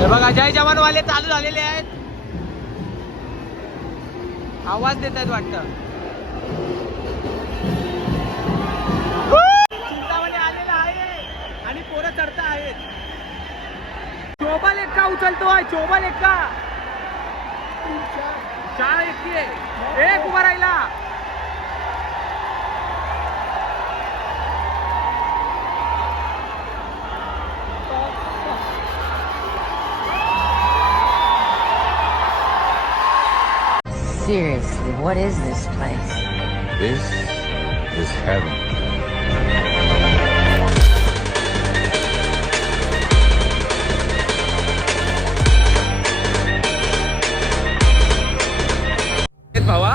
हे बघा जय जवानवाले चालू झालेले आहेत. आवाज देत आहेत वाटतं. चिंतामणी आलेला आहे आणि पोरं चढता आहेत. चोबाल एक का उचलतो उचलतोय चोबाल एक का चार आहे. एक उभा राहिला. Seriously, what is this place? This is heaven.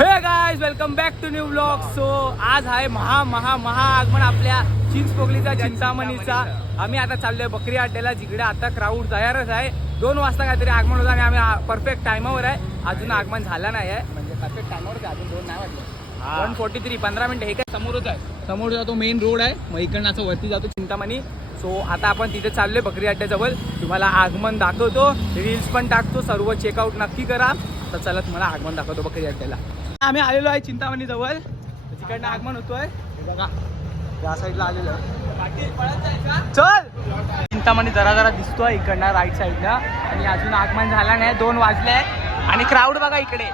Hey guys welcome back to new blog so आज आहे महा महा महा आगमन आपल्या चिंचपोकलीचा चिंतामणीचा. आम्ही आता चाललोय बकरी अड्ड्याला जिकडे आता क्राऊड तयारच आहे. दोन वाजता काहीतरी आगमन होतं आणि आम्ही परफेक्ट टायमावर आहे. अजून आगमन झाला नाही आहे परफेक्ट अजून दोन नाही वाटले वन फोर्टी थ्री पंधरा मिनिटं. हे काय समोरच आहे? समोर जातो मेन रोड आहे. मग इकडनं असं वरती जातो चिंतामणी. सो आता आपण तिथे चाललोय बकरी अड्ड्याजवळ तुम्हाला आगमन दाखवतो. रील्स पण टाकतो. सर्व चेकआउट नक्की करा. तर चला तुम्हाला आगमन दाखवतो बकरी अड्ड्याला आम्ही आलेलो आहे चिंतामणी जवळ. तिकडनं आगमन होतोय. बघा. त्या साईडला आलेलो. चल! चिंतामणी जरा जरा दिसतोय इकडनं राईट साईडला आणि अजून आगमन झाला नाही. दोन वाजले. आणि क्राऊड बघा इकडे.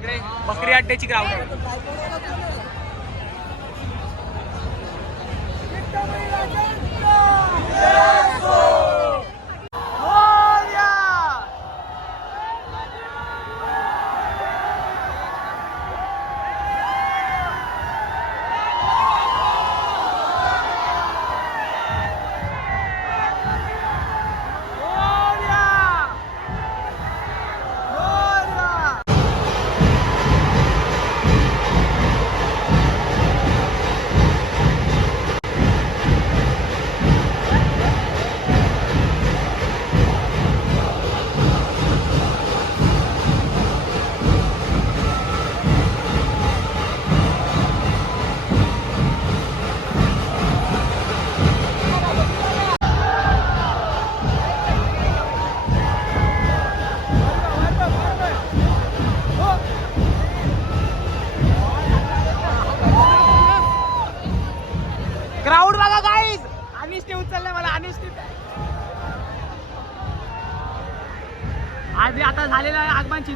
इकडे बकरी अड्ड्याची ग्राउंड आहे.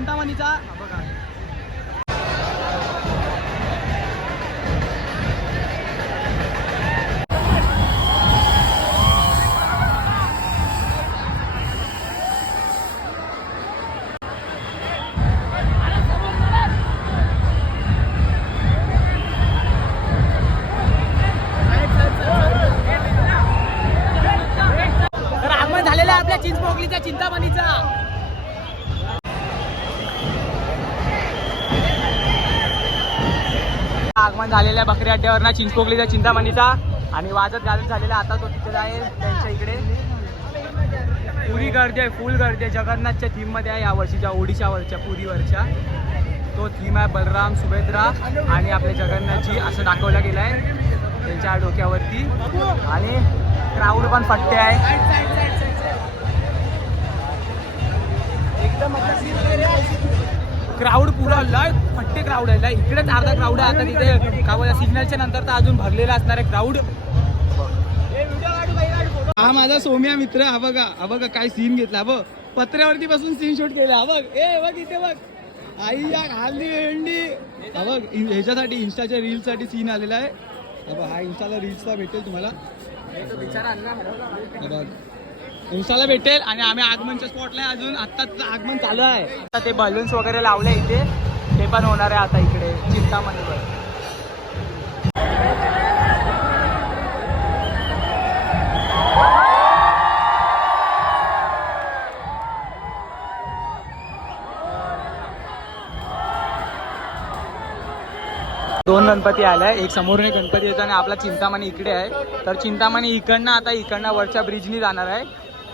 चिंतामणीचा झालेलं आहे आपल्या चिंचपोकलीच्या चिंतामणीचा. आगमन झालेल्या आहे बकरी अड्ड्यावर चिंचपोकलीचा चिंतामणीचा. आणि वाजत गाजत झालेला आता तो तिथे आहे त्यांच्या इकडे. पुरी गर्दी आहे फुल गर्दी आहे. जगन्नाथच्या थीममध्ये आहे यावर्षीच्या ओडिशावरच्या पुरीवरच्या. तो थीम आहे बलराम सुभेद्रा आणि आपल्या जगन्नाथजी असं दाखवलं गेलं आहे त्यांच्या डोक्यावरती. आणि क्राऊड पण फट्टे आहे. एकदम क्राऊड पुरा लय फट्टे क्राऊड आहे. लय इकडेच अर्धा क्राऊड आहे. आता तिथे का सिग्नलच्या नंतर तर अजून भरलेला असणार आहे क्राऊड हा माझा सोम्या मित्र हा बघा हा बघा काय सीन घेतला. हा बघ पत्र्यावरती बसून सीन शूट केला. हा बघ ए बघ इथे बघ. आई या हल्ली भेंडी हा बघ ह्याच्यासाठी इन्स्टाच्या रील साठी सीन आलेला आहे. हा हा इन्स्टाला रील्सला भेटेल तुम्हाला. हा बघ. दिवसाला भेटेल आणि आम्ही आगमनच्या स्पॉटला अजून. आत्ताच आगमन चालू आहे. आता ते बलून्स वगैरे लावले इथे. ते पण होणार आहे आता इकडे चिंतामणीवर. दोन गणपती आलाय एक समोरून एक गणपती येतो आणि आपला चिंतामणी इकडे आहे. तर चिंतामणी इकडनं आता इकडनं वरच्या ब्रिजनी जाणार आहे.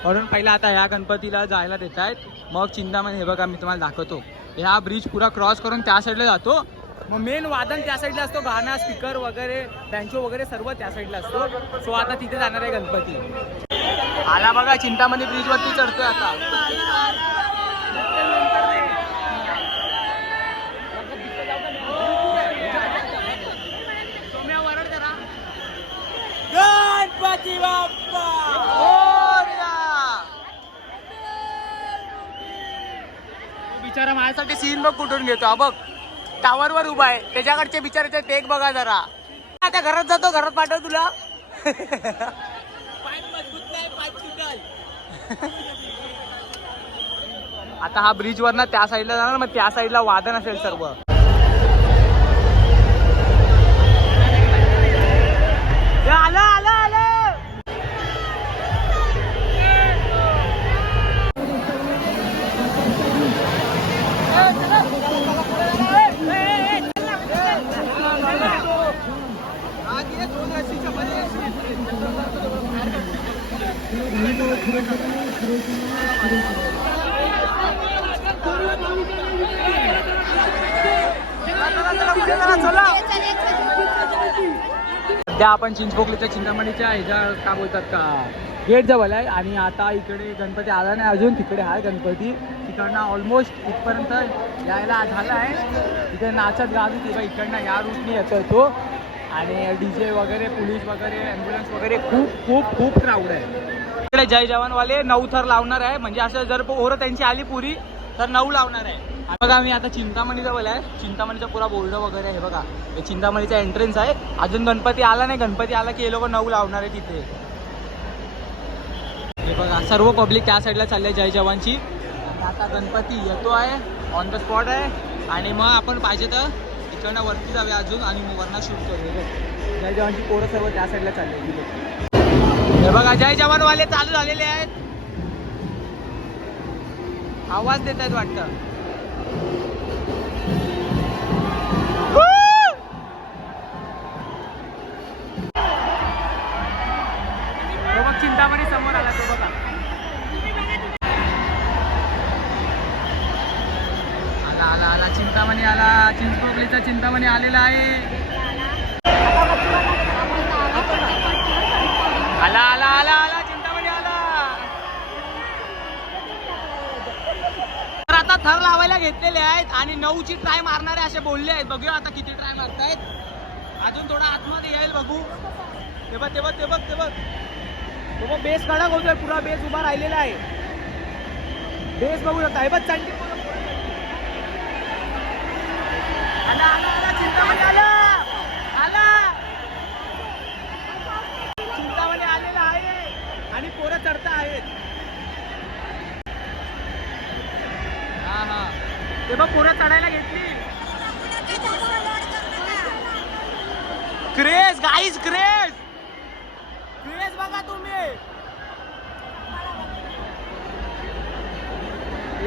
म्हणून पहिला आता ह्या गणपतीला जायला देत आहेत. मग चिंतामणी हे बघा मी तुम्हाला दाखवतो. ह्या ब्रिज पुरा क्रॉस करून त्या साईडला जातो. मग मेन वादन त्या साईडला असतो गाणं स्पीकर वगैरे बँचो वगैरे सर्व त्या साईडला असतो. सो आता तिथे जाणार आहे गणपती. आला बघा चिंतामणी ब्रिज वरती चढतोय आता. गणपती बाप्पा! बिचारा माझ्यासाठी सीन बघ कुठून घेतो. हा बघ. टावर वर उभा आहे. त्याच्याकडचे बिचाराचे टेक बघा जरा. आता घरात जातो. घरात पाठव तुला. आता हा ब्रिज वर ना त्या साईडला जाणार मग त्या साईडला वादन असेल सर्व ए, आलं आलं आलं सध्या आपण चिंचपोकलीच्या चिंतामणीच्या ह्याच्या काय बोलतात का? गेट जवळ आहे आणि आता इकडे गणपती आला नाही अजून तिकडे आहे गणपती. तिकडनं ऑलमोस्ट इथपर्यंत यायला झाला आहे. तिथे नाचत गाजत तिथं इकडनं या रूटने येतो तो. आणि डी जे वगैरे पोलीस वगैरे ॲम्ब्युलन्स वगैरे खूप खूप खूप क्राऊड आहे. इकडे जय जवानवाले नऊ थर लावणार आहे. म्हणजे असं जर पोरं त्यांची आली पुरी तर नऊ लावणार आहे. बघा मी आता चिंतामणी जवळ आहे. चिंतामणीचा पुरा बोर्ड वगैरे आहे बघा. हे चिंतामणीचा एंट्रन्स आहे. अजून गणपती आला नाही. गणपती आला की हे लोक नऊ लावणार आहे तिथे हे बघा सर्व पब्लिक त्या साईडला चालले जय जवानची. आणि आता गणपती येतो आहे. ऑन द स्पॉट आहे. आणि मग आपण पाहिजे तर इकडनं वरती जाऊया अजून आणि मग वरनं शूट करू. जय जवानची पोरं सर्व त्या साईडला चालले हे बघा जय जवानवाले चालू झालेले आहेत. आवाज देत आहेत वाटतं. चिंतामणी समोर आला तो बघा आला आला आला चिंतामणी आला. चिंचपोकलीचा चिंतामणी आलेला आहे. आला आला आला आला चिंतामणी आला तर आता थर लावायला घेतलेले आहेत आणि नऊची ट्राय मारणारे असे बोलले आहेत. बघूया आता किती ट्राय मारतायत. अजून थोडा आतमध्ये येईल बघू. ते बघ ते बघ ते बघ ते बघ. तो बेस कडक होतोय पुरा बेस उभा राहिलेला आहे. बेस बघू शकता. हे बघ चंडी. आला आला आला चिंतामणी आला. आला. चिंतामणी आलेला आहे. आणि पोरं चढता आहेत हा हा ते बघ पोरं चढायला घेतली. Craze guys craze. क्रेज बघा तुम्ही.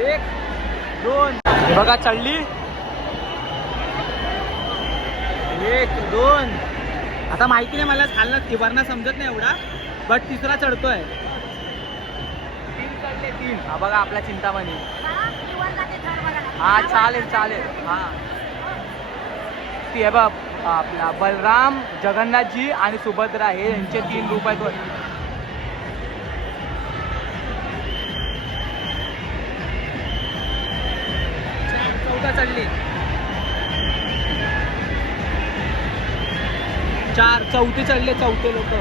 एक दोन. बघा चढली. एक दोन. आता माहिती नाही मला खाल्लं किवारणा समजत नाही एवढा बट तिसरा चढतोय. तीन चढले तीन. हा बघा आपला चिंतामणी. हा चालेल चालेल. हा. ती आहे बघ आपला बलराम जगन्नाथजी आणि सुभद्रा हे यांचे तीन रूप आहेत वरती. चौदा चढली चार चौथे चढले चौथे लोक.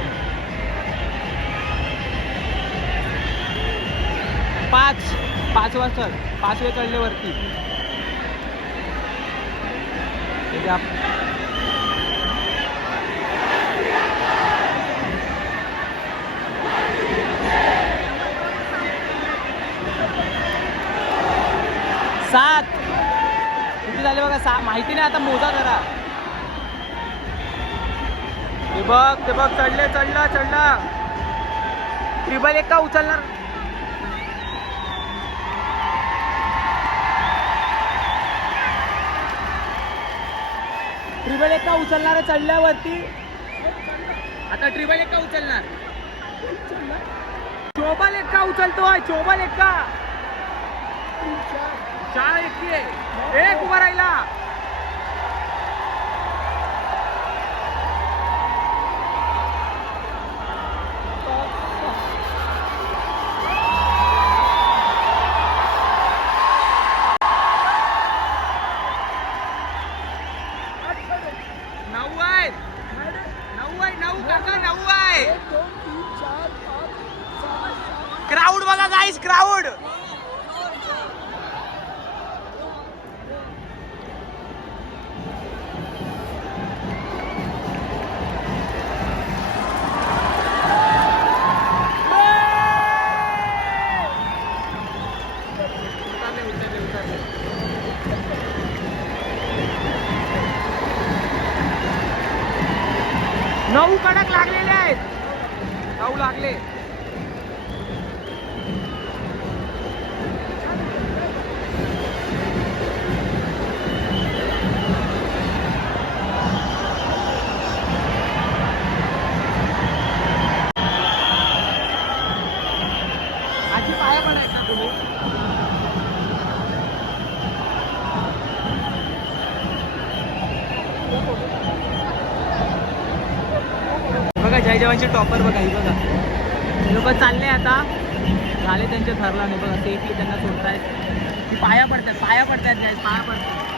पाच पाचवा चढ पाचवे चढले वरती सात. किती झाले बघा? सा माहिती नाही आता मोजा जरा. ते बघ ते बघ चढले चढला चढला. ट्रिबल एक का उचलणार? ट्रिबल एका उचलणार चढल्यावरती. आता ट्रिबल एका उचलणार. चोबल एका उचलतोय चोबल एक. का चार आहे. एक उभा राहिला. क्राऊड बघा गाईस क्राऊड Thank you. भाऊ कडक लागलेले आहेत. भाऊ लागले आधी पाया पडायचा तुम्ही बघा जवानचे टॉपर बघा ही बघा. हे लोक चालले आता. झाले त्यांचे ठरला नाही बघा सेफली त्यांना सोडतायत. पाया पडतात पाया पडतात पाया पडतात.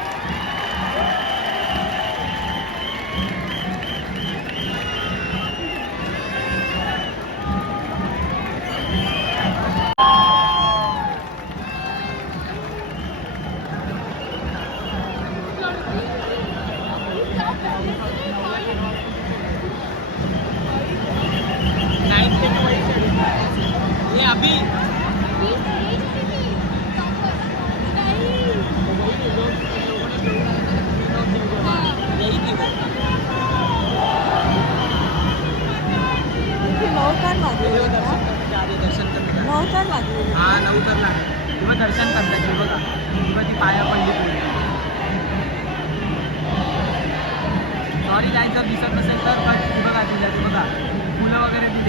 फुलं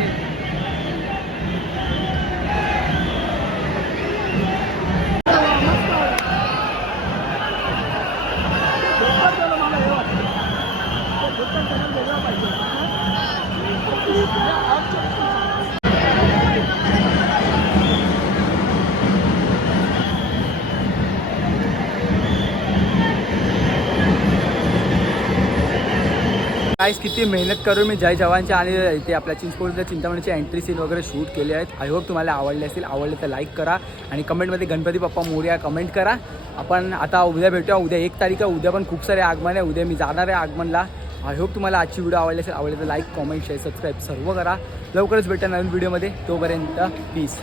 वगैरे गाईस किती मेहनत करून मी जय जवानच्या आणि इथे आपल्या चिंचपोळीच्या चिंतामणीचे एंट्री सीन वगैरे शूट केले आहेत. आय होप तुम्हाला आवडले असतील आवडले तर लाईक करा आणि कमेंटमध्ये गणपती बाप्पा मोर्या कमेंट करा. आपण आता उद्या भेटूया उद्या एक तारीख आहे उद्या पण खूप सारे आगमन आहे उद्या मी जाणार आहे आगमनला. आय होप तुम्हाला आजची व्हिडिओ आवडली असेल आवडली तर लाईक कॉमेंट शेअर सबस्क्राईब सर्व करा. लवकरच भेटा नवीन व्हिडिओमध्ये तोपर्यंत प्लीज